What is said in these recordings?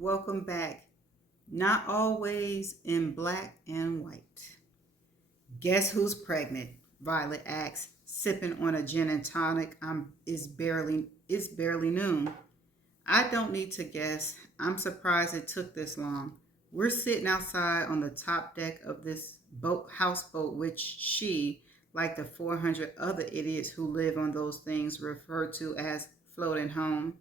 Welcome back. Not always in black and white. Guess who's pregnant? Violet asks, sipping on a gin and tonic. It's barely noon. I don't need to guess. I'm surprised it took this long. We're sitting outside on the top deck of this houseboat, which she, like the 400 other idiots who live on those things, refer to as floating home.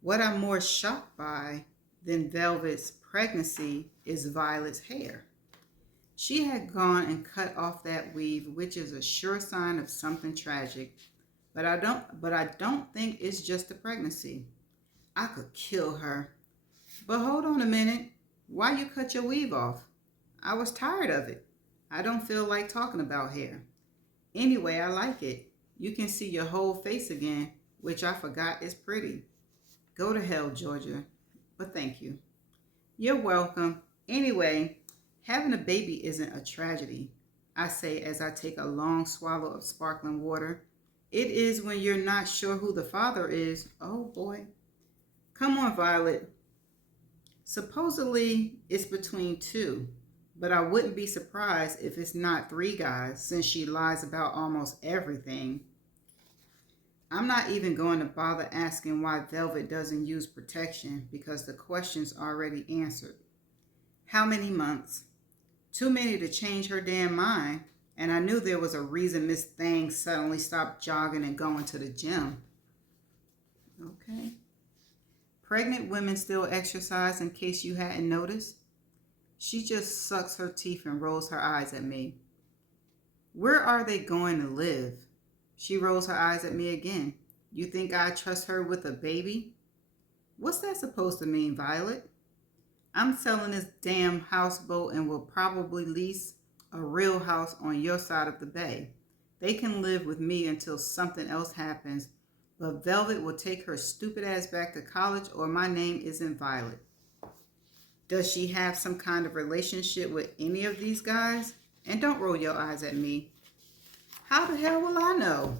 What I'm more shocked by than Velvet's pregnancy is Violet's hair. She had gone and cut off that weave, which is a sure sign of something tragic. But I don't think it's just the pregnancy. I could kill her. But hold on a minute. Why you cut your weave off? I was tired of it. I don't feel like talking about hair. Anyway, I like it. You can see your whole face again, which I forgot is pretty. Go to hell, Georgia. But thank you. You're welcome. Anyway, having a baby isn't a tragedy, I say as I take a long swallow of sparkling water. It is when you're not sure who the father is. Oh boy. Come on, Violet. Supposedly it's between two, but I wouldn't be surprised if it's not three guys since she lies about almost everything. I'm not even going to bother asking why Velvet doesn't use protection because the question's already answered. How many months? Too many to change her damn mind. And I knew there was a reason Miss Thang suddenly stopped jogging and going to the gym. Okay. Pregnant women still exercise in case you hadn't noticed. She just sucks her teeth and rolls her eyes at me. Where are they going to live? She rolls her eyes at me again. You think I trust her with a baby? What's that supposed to mean, Violet? I'm selling this damn houseboat and will probably lease a real house on your side of the bay. They can live with me until something else happens, but Velvet will take her stupid ass back to college or my name isn't Violet. Does she have some kind of relationship with any of these guys? And don't roll your eyes at me. How the hell will I know?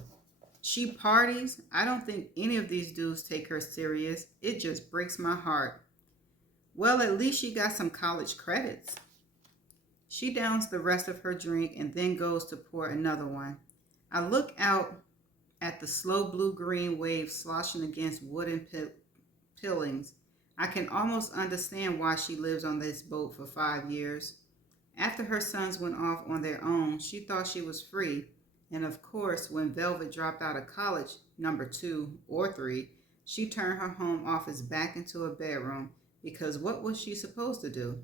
She parties. I don't think any of these dudes take her serious. It just breaks my heart. Well, at least she got some college credits. She downs the rest of her drink and then goes to pour another one. I look out at the slow blue-green waves sloshing against wooden pillings. I can almost understand why she lives on this boat for 5 years. After her sons went off on their own, she thought she was free. And of course, when Velvet dropped out of college, number 2 or 3, she turned her home office back into a bedroom because what was she supposed to do?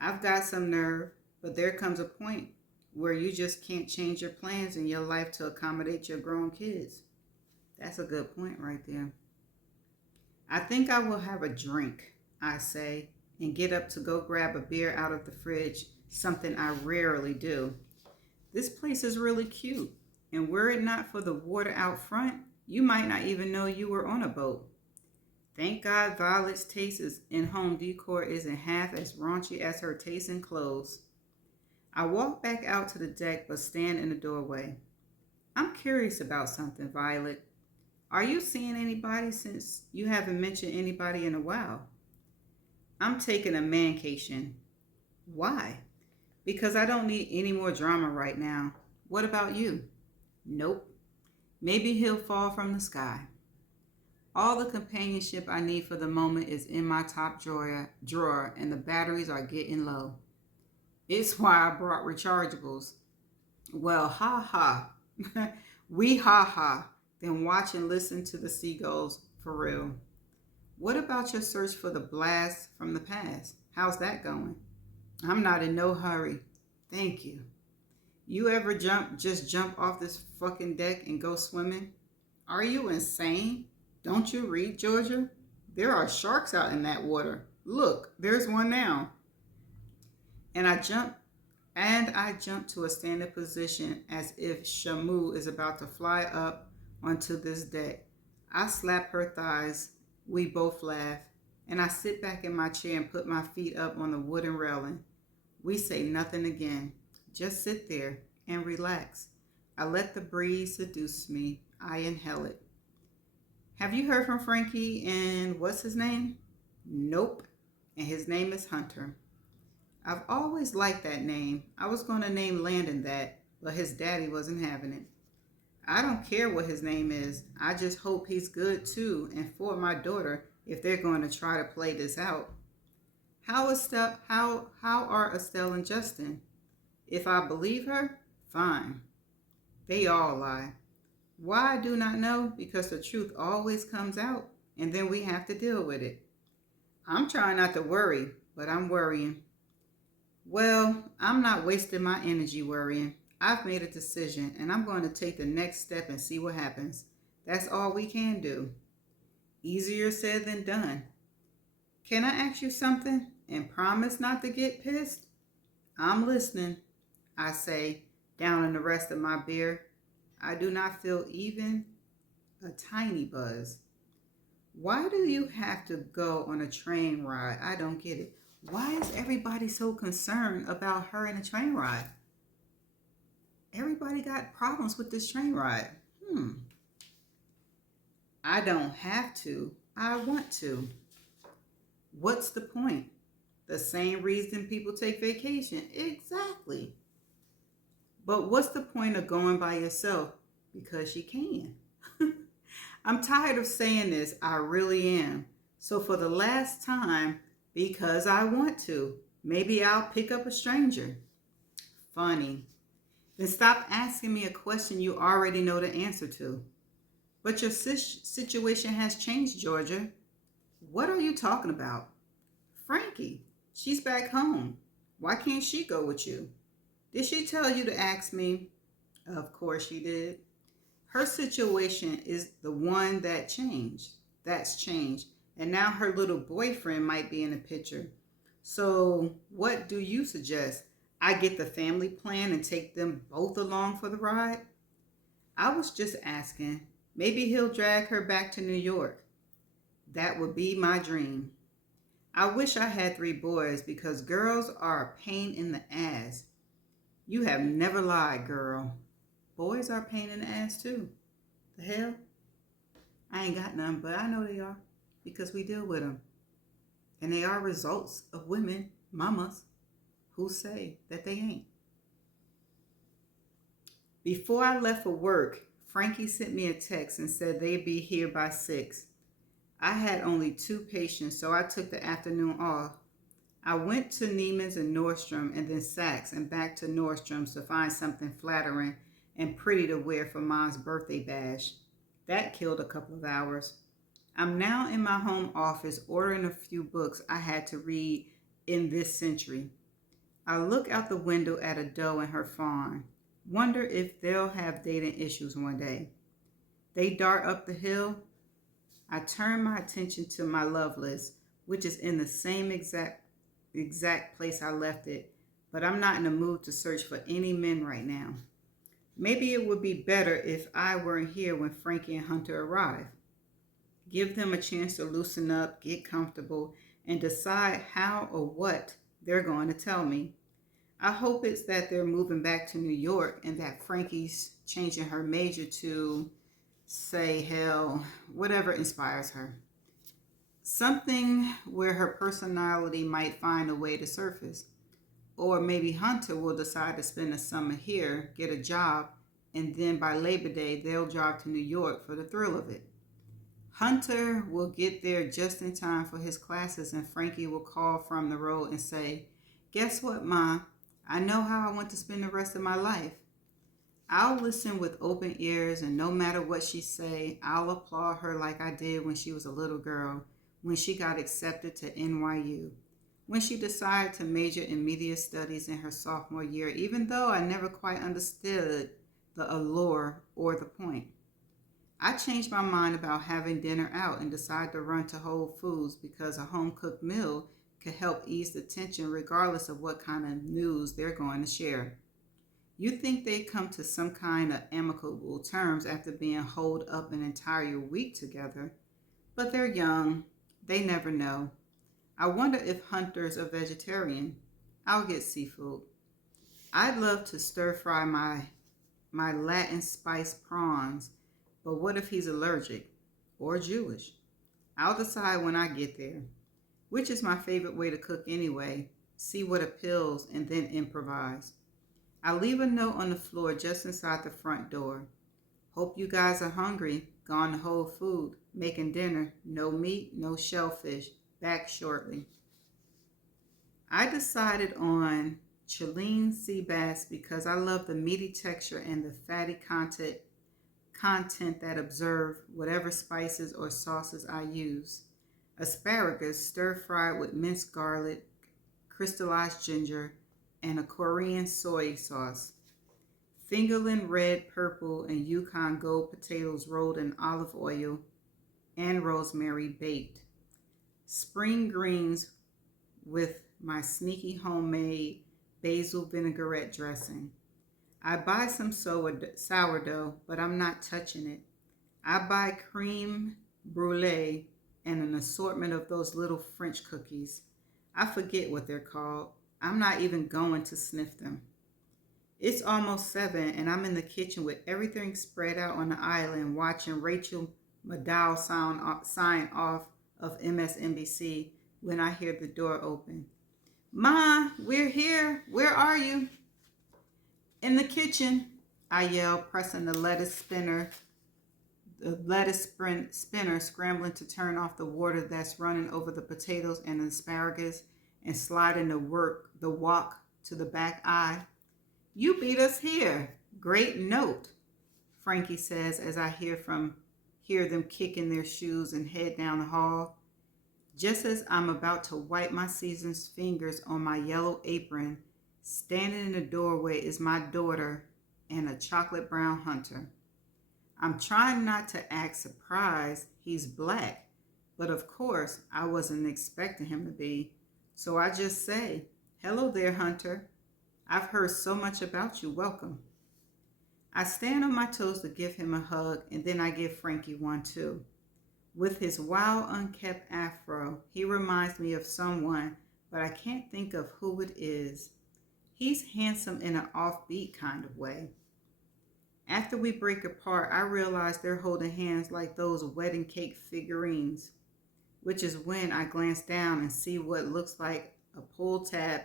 I've got some nerve, but there comes a point where you just can't change your plans in your life to accommodate your grown kids. That's a good point right there. I think I will have a drink, I say, and get up to go grab a beer out of the fridge, something I rarely do. This place is really cute, and were it not for the water out front, you might not even know you were on a boat. Thank God Violet's taste in home decor isn't half as raunchy as her taste in clothes. I walk back out to the deck but stand in the doorway. I'm curious about something, Violet. Are you seeing anybody since you haven't mentioned anybody in a while? I'm taking a mancation. Why? Because I don't need any more drama right now. What about you? Nope. Maybe he'll fall from the sky. All the companionship I need for the moment is in my top drawer and the batteries are getting low. It's why I brought rechargeables. Well, ha ha. We ha ha. Then watch and listen to the seagulls for real. What about your search for the blast from the past? How's that going? I'm not in no hurry. Thank you. You ever just jump off this fucking deck and go swimming? Are you insane? Don't you read, Georgia? There are sharks out in that water. Look, there's one now. And I jump to a standing position as if Shamu is about to fly up onto this deck. I slap her thighs. We both laugh. And I sit back in my chair and put my feet up on the wooden railing. We say nothing again. Just sit there and relax. I let the breeze seduce me. I inhale it. Have you heard from Frankie and what's his name? Nope. and his name is Hunter. I've always liked that name. I was going to name Landon that, but his daddy wasn't having it. I don't care what his name is. I just hope he's good too, and for my daughter, if they're going to try to play this out. How are Estelle and Justin? If I believe her, fine. They all lie. Why I do not know? Because the truth always comes out, and then we have to deal with it. I'm trying not to worry, but I'm worrying. Well, I'm not wasting my energy worrying. I've made a decision, and I'm going to take the next step and see what happens. That's all we can do. Easier said than done. Can I ask you something and promise not to get pissed? I'm listening, I say, down in the rest of my beer. I do not feel even a tiny buzz. Why do you have to go on a train ride? I don't get it. Why is everybody so concerned about her in a train ride? Everybody got problems with this train ride. I don't have to. I want to. What's the point? The same reason people take vacation. Exactly. But what's the point of going by yourself? Because you can. I'm tired of saying this. I really am. So for the last time, because I want to, maybe I'll pick up a stranger. Funny. Then stop asking me a question you already know the answer to. But your situation has changed, Georgia. What are you talking about? Frankie. She's back home. Why can't she go with you? Did she tell you to ask me? Of course she did. Her situation is the one that changed. That's changed. And now her little boyfriend might be in the picture. So what do you suggest? I get the family plan and take them both along for the ride? I was just asking. Maybe he'll drag her back to New York. That would be my dream. I wish I had 3 boys because girls are a pain in the ass. You have never lied, girl. Boys are a pain in the ass too. The hell? I ain't got none, but I know they are because we deal with them. And they are results of women, mamas, who say that they ain't. Before I left for work, Frankie sent me a text and said they'd be here by 6. I had only 2 patients, so I took the afternoon off. I went to Neiman's and Nordstrom and then Saks and back to Nordstrom's to find something flattering and pretty to wear for Mom's birthday bash. That killed a couple of hours. I'm now in my home office ordering a few books I had to read in this century. I look out the window at Ado and her fawn. Wonder if they'll have dating issues one day. They dart up the hill. I turn my attention to my love list, which is in the same exact place I left it, but I'm not in the mood to search for any men right now. Maybe it would be better if I weren't here when Frankie and Hunter arrive. Give them a chance to loosen up, get comfortable, and decide how or what they're going to tell me. I hope it's that they're moving back to New York and that Frankie's changing her major to, say, hell, whatever inspires her. Something where her personality might find a way to surface. Or maybe Hunter will decide to spend the summer here, get a job, and then by Labor Day, they'll drive to New York for the thrill of it. Hunter will get there just in time for his classes, and Frankie will call from the road and say, "Guess what, Ma? I know how I want to spend the rest of my life." I'll listen with open ears, and no matter what she say, I'll applaud her like I did when she was a little girl, when she got accepted to NYU, when she decided to major in media studies in her sophomore year, even though I never quite understood the allure or the point. I changed my mind about having dinner out and decided to run to Whole Foods because a home-cooked meal could help ease the tension regardless of what kind of news they're going to share. You think they'd come to some kind of amicable terms after being holed up an entire week together, but they're young. They never know. I wonder if Hunter's a vegetarian. I'll get seafood. I'd love to stir fry my Latin spice prawns, but what if he's allergic or Jewish? I'll decide when I get there. which is my favorite way to cook anyway. See what appeals and then improvise. I leave a note on the floor just inside the front door. Hope you guys are hungry. Gone to Whole Food, making dinner. No meat, no shellfish. Back shortly. I decided on Chilean sea bass because I love the meaty texture and the fatty content that absorb whatever spices or sauces I use. Asparagus stir-fried with minced garlic, crystallized ginger, and a Korean soy sauce. Fingerling red, purple, and Yukon gold potatoes rolled in olive oil and rosemary baked. Spring greens with my sneaky homemade basil vinaigrette dressing. I buy some sourdough, but I'm not touching it. I buy cream brulee and an assortment of those little French cookies. I forget what they're called. I'm not even going to sniff them. It's almost 7 and I'm in the kitchen with everything spread out on the island watching Rachel Maddow sign off of MSNBC when I hear the door open. Ma, we're here. Where are you? In the kitchen, I yell, pressing the lettuce spinner, scrambling to turn off the water that's running over the potatoes and asparagus and sliding the wok to the back eye. You beat us here. Great note, Frankie says as I hear them kick in their shoes and head down the hall. Just as I'm about to wipe my seasoned fingers on my yellow apron, standing in the doorway is my daughter and a chocolate brown hunter. I'm trying not to act surprised he's black, but of course I wasn't expecting him to be. So I just say, hello there, Hunter. I've heard so much about you. Welcome. I stand on my toes to give him a hug, and then I give Frankie one too. With his wild, unkempt afro, he reminds me of someone, but I can't think of who it is. He's handsome in an offbeat kind of way. After we break apart, I realize they're holding hands like those wedding cake figurines, which is when I glance down and see what looks like a pull tab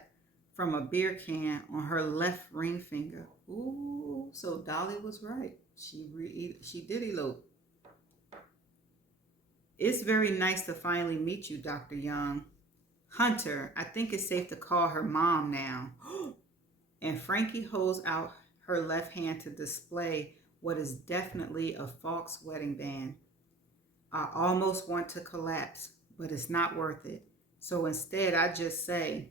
from a beer can on her left ring finger. Ooh, so Dolly was right. She did elope. It's very nice to finally meet you, Dr. Young. Hunter, I think it's safe to call her mom now. And Frankie holds out her left hand to display what is definitely a Falk's wedding band. I almost want to collapse, but it's not worth it. So instead, I just say,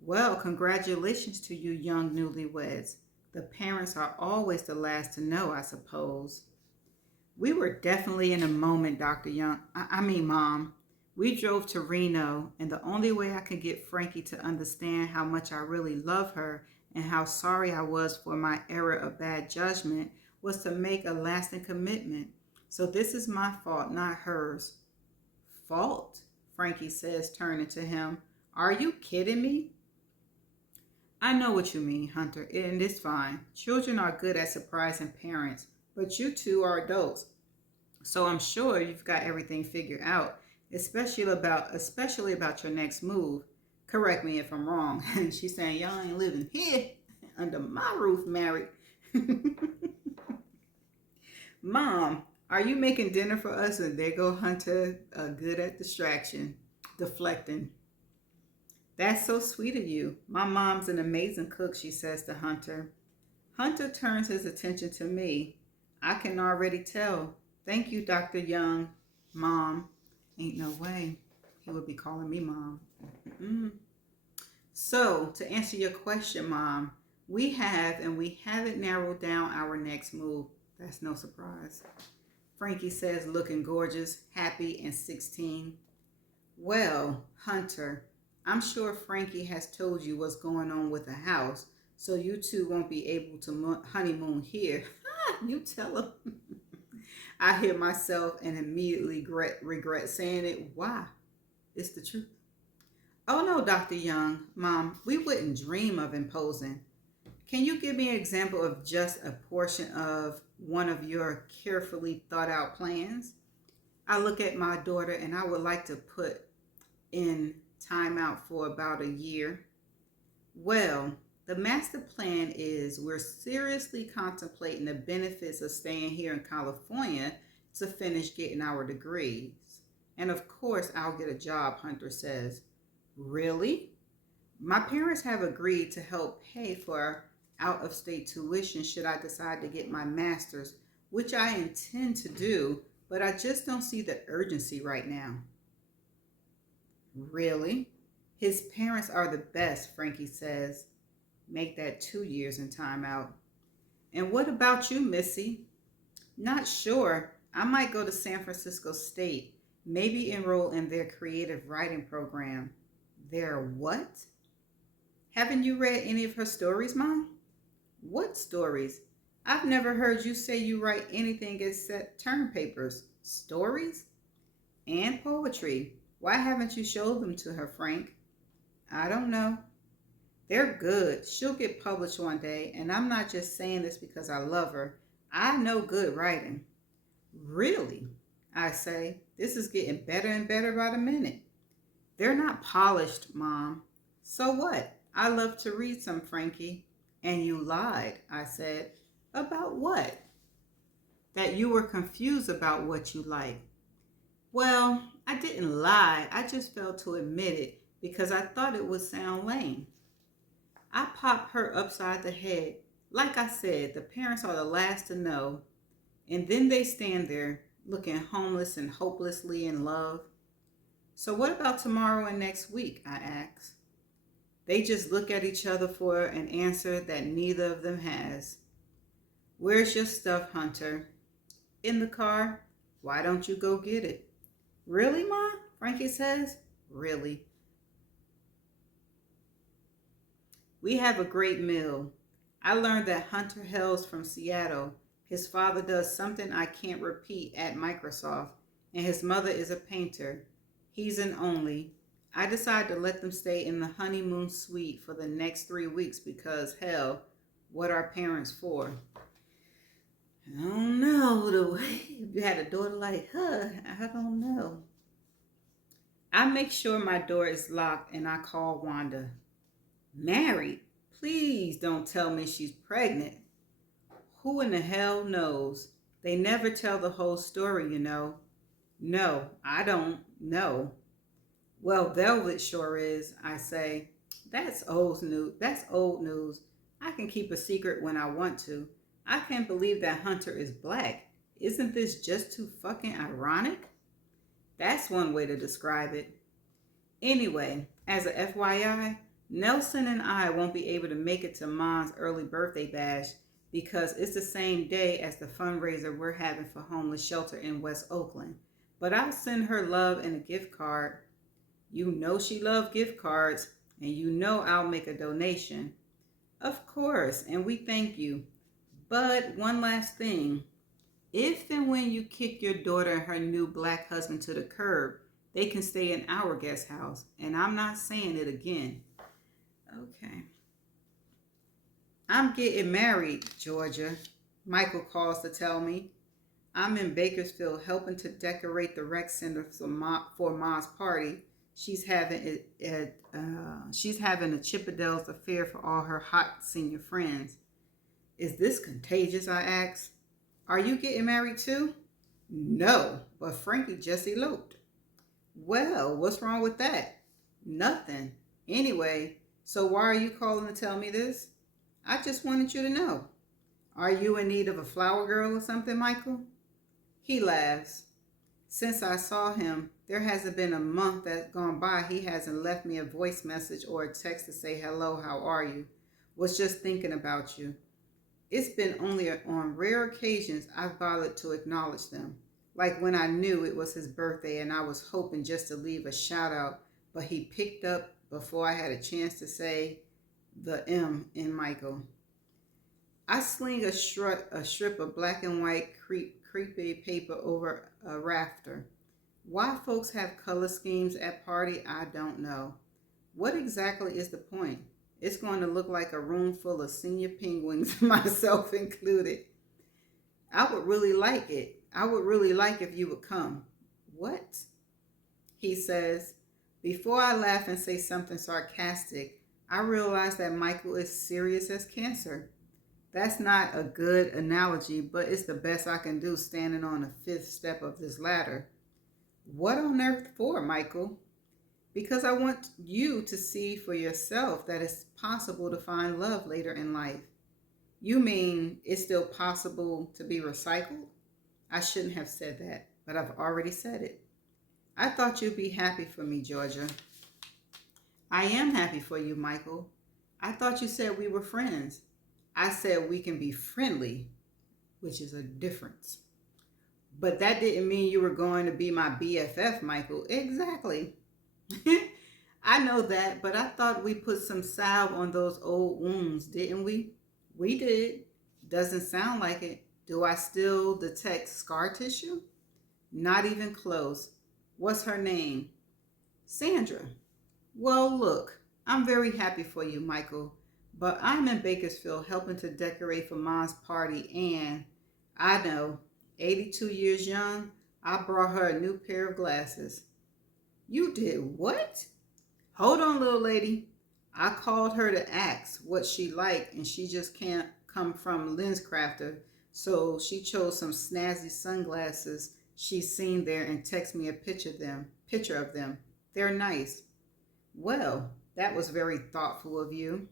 well, congratulations to you young newlyweds. The parents are always the last to know, I suppose. We were definitely in a moment, Dr. Young. Mom. We drove to Reno, and the only way I could get Frankie to understand how much I really love her and how sorry I was for my error of bad judgment was to make a lasting commitment. So this is my fault, not hers. Fault? Frankie says, turning to him. Are you kidding me? I know what you mean, Hunter, and it's fine. Children are good at surprising parents, but you two are adults. So I'm sure you've got everything figured out, especially about your next move. Correct me if I'm wrong. She's saying y'all ain't living here under my roof married. Mom, are you making dinner for us? And there go Hunter, good at deflecting. That's so sweet of you. My mom's an amazing cook, she says to Hunter. Hunter turns his attention to me. I can already tell. Thank you, Dr. Young. Mom. Ain't no way he would be calling me Mom. So, to answer your question, Mom, we haven't narrowed down our next move. That's no surprise. Frankie says, looking gorgeous, happy, and 16. Well, Hunter, I'm sure Frankie has told you what's going on with the house, so you two won't be able to honeymoon here. You tell him. I hear myself and immediately regret saying it. Why? It's the truth. Oh no, Dr. Young, Mom, we wouldn't dream of imposing. Can you give me an example of just a portion of one of your carefully thought out plans? I look at my daughter and I would like to put in time out for about a year. Well, the master plan is we're seriously contemplating the benefits of staying here in California to finish getting our degrees. And of course, I'll get a job, Hunter says. Really? My parents have agreed to help pay for out of state tuition should I decide to get my master's, which I intend to do, but I just don't see the urgency right now. Really? His parents are the best, Frankie says. Make that 2 years in timeout. And what about you, Missy? Not sure. I might go to San Francisco State, maybe enroll in their creative writing program. Their what? Haven't you read any of her stories, Mom? What stories? I've never heard you say you write anything except term papers. Stories? And poetry. Why haven't you showed them to her, Frank? I don't know. They're good. She'll get published one day, and I'm not just saying this because I love her. I know good writing. Really? I say. This is getting better and better by the minute. They're not polished, Mom. So what? I love to read some, Frankie. And you lied, I said. About what? That you were confused about what you like. Well, I didn't lie. I just failed to admit it because I thought it would sound lame. I popped her upside the head. Like I said, the parents are the last to know. And then they stand there looking homeless and hopelessly in love. So what about tomorrow and next week? I asked. They just look at each other for an answer that neither of them has. Where's your stuff, Hunter? In the car. Why don't you go get it? Really, Ma? Frankie says. Really. We have a great meal. I learned that Hunter hails from Seattle. His father does something I can't repeat at Microsoft, and his mother is a painter. He's an only. I decided to let them stay in the honeymoon suite for the next 3 weeks because, hell, what are parents for? I don't know. The way you had a daughter like her, I don't know. I make sure my door is locked and I call Wanda. Married? Please don't tell me she's pregnant. Who in the hell knows? They never tell the whole story, you know. No, I don't know. Well, Velvet sure is, I say. That's old news. That's old news. I can keep a secret when I want to. I can't believe that Hunter is black. Isn't this just too fucking ironic? That's one way to describe it. Anyway, as a FYI, Nelson and I won't be able to make it to Mom's early birthday bash because it's the same day as the fundraiser we're having for homeless shelter in West Oakland. But I'll send her love and a gift card. You know she loves gift cards, and you know I'll make a donation. Of course, and we thank you. But one last thing. If and when you kick your daughter and her new black husband to the curb, they can stay in our guest house. And I'm not saying it again. Okay. I'm getting married, Georgia. Michael calls to tell me. I'm in Bakersfield helping to decorate the rec center for Ma's party. She's having a Chippendales affair for all her hot senior friends. Is this contagious? I asked. Are you getting married too? No, but Frankie just eloped. Well, what's wrong with that? Nothing. Anyway, so why are you calling to tell me this? I just wanted you to know. Are you in need of a flower girl or something, Michael? He laughs. Since I saw him, there hasn't been a month that's gone by he hasn't left me a voice message or a text to say, hello, how are you? Was just thinking about you. It's been only on rare occasions I've bothered to acknowledge them. Like when I knew it was his birthday and I was hoping just to leave a shout out, but he picked up before I had a chance to say the M in Michael. I sling a strip of black and white creepy paper over a rafter. Why folks have color schemes at party, I don't know. What exactly is the point? It's going to look like a room full of senior penguins, myself included. I would really like it. I would really like if you would come. What? He says, Before I laugh and say something sarcastic, I realize that Michael is serious as cancer. That's not a good analogy, but it's the best I can do standing on the fifth step of this ladder. What on earth for, Michael? Because I want you to see for yourself that it's possible to find love later in life. You mean it's still possible to be recycled? I shouldn't have said that, but I've already said it. I thought you'd be happy for me, Georgia. I am happy for you, Michael. I thought you said we were friends. I said we can be friendly, which is a difference. But that didn't mean you were going to be my BFF, Michael. Exactly. I know that, but I thought we put some salve on those old wounds, didn't we? We did. Doesn't sound like it. Do I still detect scar tissue? Not even close. What's her name? Sandra. Well, look, I'm very happy for you, Michael, but I'm in Bakersfield helping to decorate for Mom's party, and I know, 82 years young, I brought her a new pair of glasses. You did what? Hold on, little lady. I called her to ask what she liked, and she just can't come from LensCrafter, so she chose some snazzy sunglasses she's seen there and texted me a picture of them. They're nice. Well, that was very thoughtful of you.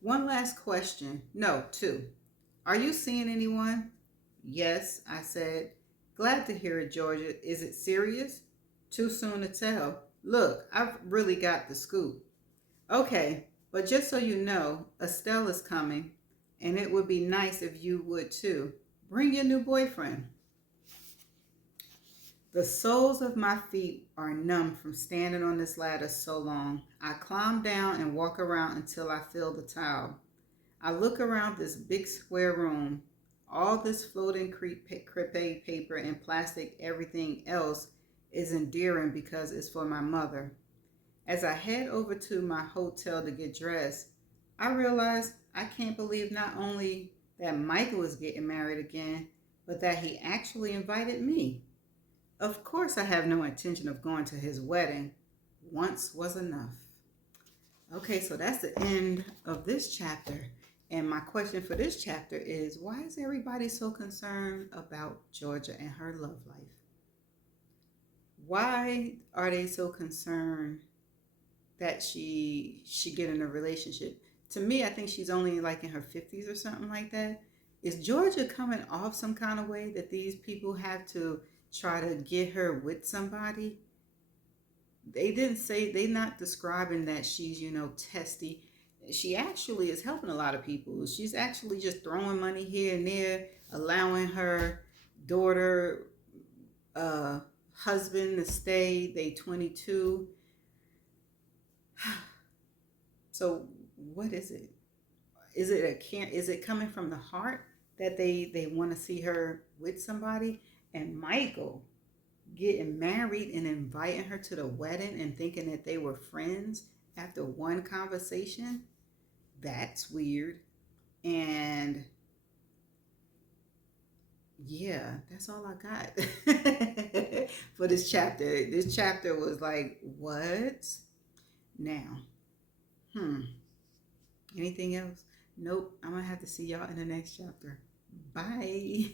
One last question. No, two. Are you seeing anyone? Yes, I said. Glad to hear it, Georgia. Is it serious? Too soon to tell. Look, I've really got the scoop. Okay, but just so you know, Estelle is coming, and it would be nice if you would too. Bring your new boyfriend. The soles of my feet are numb from standing on this ladder so long. I climb down and walk around until I feel the towel. I look around this big square room. All this floating crepe paper and plastic, everything else is endearing because it's for my mother. As I head over to my hotel to get dressed, I realize I can't believe not only that Michael is getting married again, but that he actually invited me. Of course, I have no intention of going to his wedding. Once was enough. Okay, so that's the end of this chapter. And my question for this chapter is, why is everybody so concerned about Georgia and her love life? Why are they so concerned that she get in a relationship? To me, I think she's only like in her 50s or something like that. Is Georgia coming off some kind of way that these people have to try to get her with somebody? They didn't say, they're not describing that she's, testy. She actually is helping a lot of people. She's actually just throwing money here and there, allowing her daughter, husband to stay. They 22. So what is it? Is it coming from the heart that they want to see her with somebody? And Michael getting married and inviting her to the wedding and thinking that they were friends after one conversation? That's weird. And yeah, that's all I got for this chapter. This chapter was like, what? Now, anything else? Nope. I'm gonna have to see y'all in the next chapter. Bye.